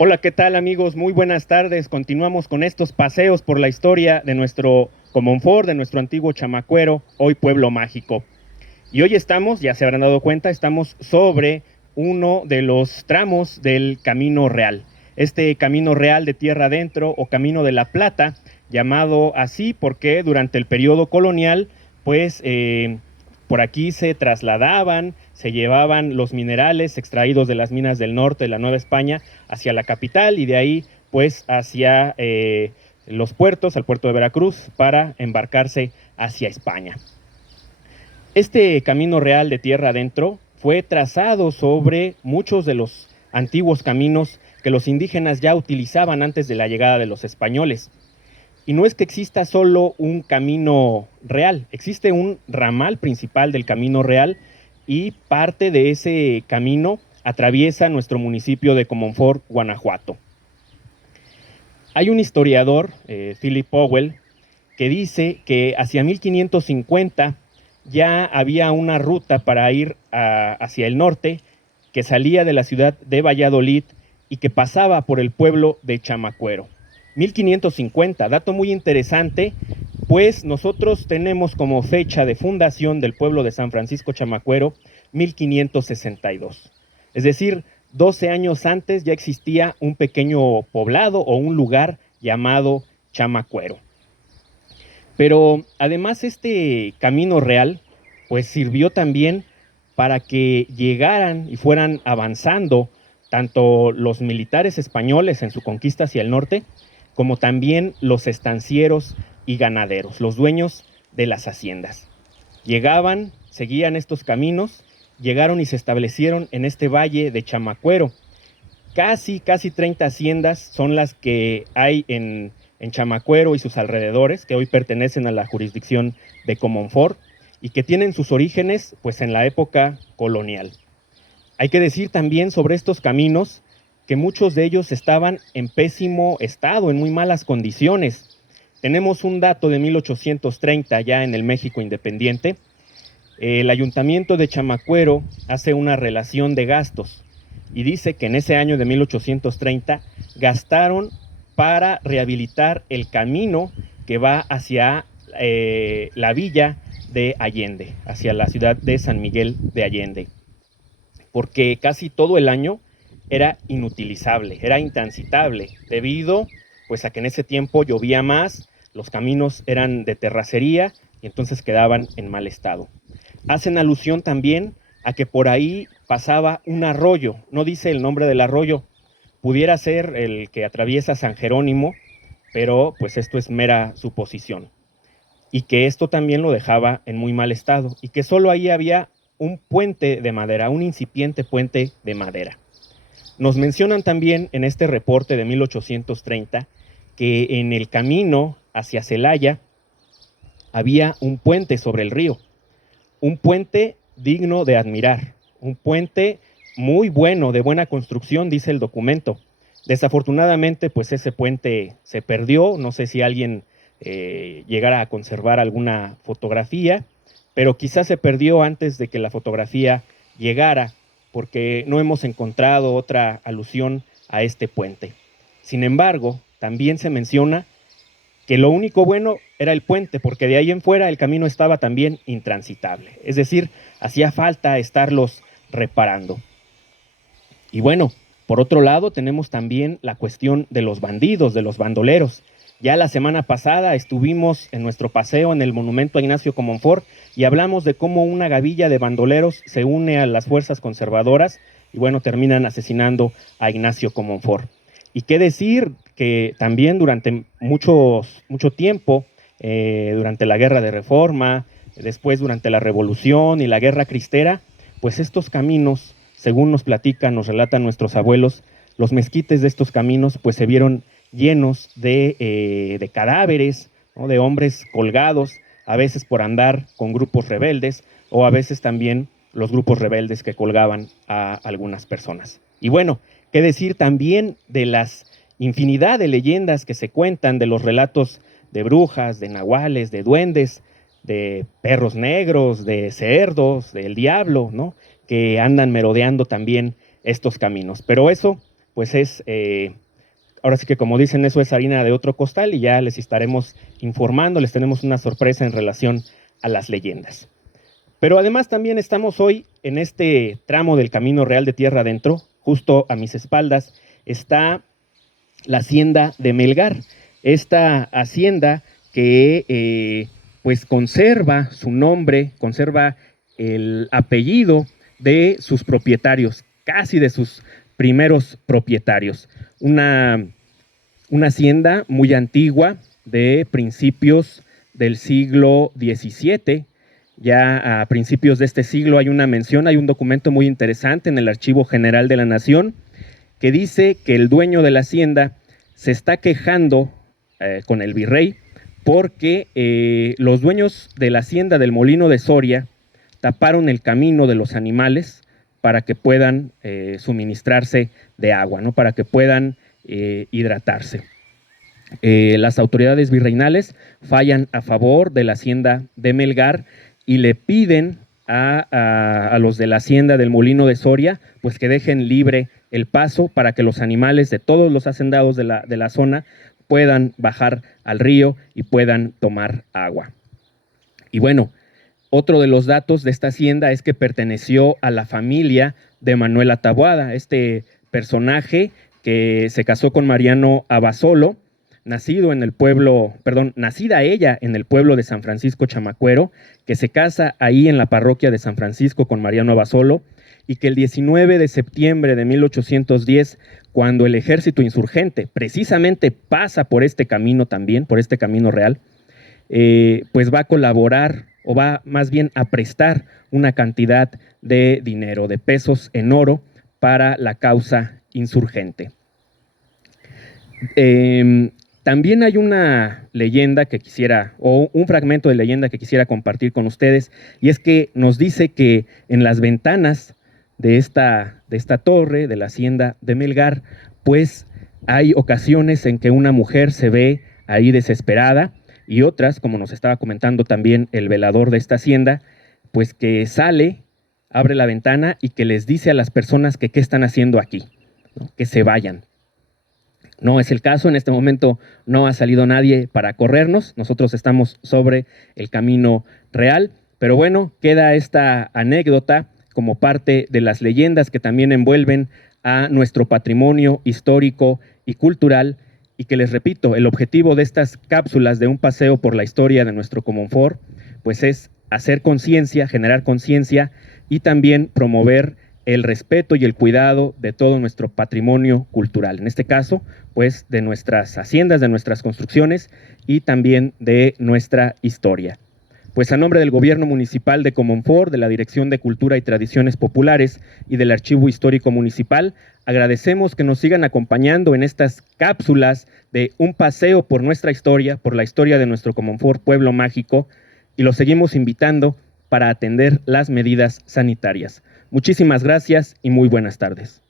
Hola, ¿qué tal amigos? Muy buenas tardes. Continuamos con estos paseos por la historia de nuestro Comonfort, de nuestro antiguo Chamacuero, hoy pueblo mágico. Y hoy estamos, ya se habrán dado cuenta, estamos sobre uno de los tramos del Camino Real. Este Camino Real de Tierra Adentro o Camino de la Plata, llamado así porque durante el periodo colonial, pues por aquí se trasladaban, se llevaban los minerales extraídos de las minas del norte de la Nueva España hacia la capital y de ahí pues hacia los puertos, al puerto de Veracruz, para embarcarse hacia España. Este camino real de tierra adentro fue trazado sobre muchos de los antiguos caminos que los indígenas ya utilizaban antes de la llegada de los españoles. Y no es que exista solo un camino real, existe un ramal principal del camino real y parte de ese camino atraviesa nuestro municipio de Comonfort, Guanajuato. Hay un historiador, Philip Powell, que dice que hacia 1550 ya había una ruta para ir hacia el norte que salía de la ciudad de Valladolid y que pasaba por el pueblo de Chamacuero. 1550, dato muy interesante, pues nosotros tenemos como fecha de fundación del pueblo de San Francisco Chamacuero 1562. Es decir, 12 años antes ya existía un pequeño poblado o un lugar llamado Chamacuero. Pero además este camino real pues sirvió también para que llegaran y fueran avanzando tanto los militares españoles en su conquista hacia el norte, como también los estancieros y ganaderos, los dueños de las haciendas. Llegaban, seguían estos caminos, llegaron y se establecieron en este valle de Chamacuero. Casi 30 haciendas son las que hay en Chamacuero y sus alrededores, que hoy pertenecen a la jurisdicción de Comonfort y que tienen sus orígenes pues en la época colonial. Hay que decir también sobre estos caminos que muchos de ellos estaban en pésimo estado, en muy malas condiciones. Tenemos un dato de 1830 ya en el México independiente. El ayuntamiento de Chamacuero hace una relación de gastos y dice que en ese año de 1830 gastaron para rehabilitar el camino que va hacia la villa de Allende, hacia la ciudad de San Miguel de Allende, porque casi todo el año era inutilizable, era intransitable, debido pues a que en ese tiempo llovía más, los caminos eran de terracería y entonces quedaban en mal estado. Hacen alusión también a que por ahí pasaba un arroyo, no dice el nombre del arroyo, pudiera ser el que atraviesa San Jerónimo, pero pues esto es mera suposición. Y que esto también lo dejaba en muy mal estado y que solo ahí había un puente de madera, un incipiente puente de madera. Nos mencionan también en este reporte de 1830 que en el camino hacia Celaya había un puente sobre el río, un puente digno de admirar, un puente muy bueno, de buena construcción, dice el documento. Desafortunadamente, pues ese puente se perdió, no sé si alguien llegara a conservar alguna fotografía, pero quizás se perdió antes de que la fotografía llegara, porque no hemos encontrado otra alusión a este puente. Sin embargo, también se menciona que lo único bueno era el puente, porque de ahí en fuera el camino estaba también intransitable. Es decir, hacía falta estarlos reparando. Y bueno, por otro lado tenemos también la cuestión de los bandidos, de los bandoleros. Ya la semana pasada estuvimos en nuestro paseo en el monumento a Ignacio Comonfort y hablamos de cómo una gavilla de bandoleros se une a las fuerzas conservadoras y bueno, terminan asesinando a Ignacio Comonfort. Y qué decir que también durante mucho tiempo, durante la Guerra de Reforma, después durante la Revolución y la Guerra Cristera, pues estos caminos, según nos platican, nos relatan nuestros abuelos, los mezquites de estos caminos pues se vieron llenos de cadáveres, ¿no? De hombres colgados, a veces por andar con grupos rebeldes o a veces también los grupos rebeldes que colgaban a algunas personas. Y bueno, qué decir también de las infinidad de leyendas que se cuentan, de los relatos de brujas, de nahuales, de duendes, de perros negros, de cerdos, del diablo, ¿no? Que andan merodeando también estos caminos. Pero eso pues es, ahora sí que como dicen, eso es harina de otro costal y ya les estaremos informando, les tenemos una sorpresa en relación a las leyendas. Pero además también estamos hoy en este tramo del Camino Real de Tierra Adentro, justo a mis espaldas está la hacienda de Melgar, esta hacienda que pues conserva su nombre, conserva el apellido de sus propietarios, casi de sus primeros propietarios. Una hacienda muy antigua de principios del siglo XVII. Ya a principios de este siglo hay una mención, hay un documento muy interesante en el Archivo General de la Nación que dice que el dueño de la hacienda se está quejando con el virrey porque los dueños de la hacienda del Molino de Soria taparon el camino de los animales para que puedan suministrarse de agua, ¿no? Para que puedan hidratarse. Las autoridades virreinales fallan a favor de la hacienda de Melgar y le piden a los de la hacienda del Molino de Soria pues que dejen libre el paso para que los animales de todos los hacendados de la zona puedan bajar al río y puedan tomar agua. Y bueno, otro de los datos de esta hacienda es que perteneció a la familia de Manuela Taboada, este personaje que se casó con Mariano Abasolo, nacida ella en el pueblo de San Francisco Chamacuero, que se casa ahí en la parroquia de San Francisco con Mariano Abasolo, y que el 19 de septiembre de 1810, cuando el ejército insurgente precisamente pasa por este camino también, por este camino real, pues va a colaborar o va más bien a prestar una cantidad de dinero, de pesos en oro para la causa insurgente. También hay una leyenda que quisiera, o un fragmento de leyenda que quisiera compartir con ustedes, y es que nos dice que en las ventanas de esta torre, de la hacienda de Melgar, pues hay ocasiones en que una mujer se ve ahí desesperada y otras, como nos estaba comentando también el velador de esta hacienda, pues que sale, abre la ventana y que les dice a las personas que qué están haciendo aquí, ¿no? Que se vayan. No es el caso, en este momento no ha salido nadie para corrernos, nosotros estamos sobre el camino real, pero bueno, queda esta anécdota como parte de las leyendas que también envuelven a nuestro patrimonio histórico y cultural y que les repito, el objetivo de estas cápsulas de un paseo por la historia de nuestro Comonfort, pues es hacer conciencia, generar conciencia y también promover el respeto y el cuidado de todo nuestro patrimonio cultural. En este caso, pues de nuestras haciendas, de nuestras construcciones y también de nuestra historia. Pues a nombre del Gobierno Municipal de Comonfort, de la Dirección de Cultura y Tradiciones Populares y del Archivo Histórico Municipal, agradecemos que nos sigan acompañando en estas cápsulas de un paseo por nuestra historia, por la historia de nuestro Comonfort Pueblo Mágico, y los seguimos invitando para atender las medidas sanitarias. Muchísimas gracias y muy buenas tardes.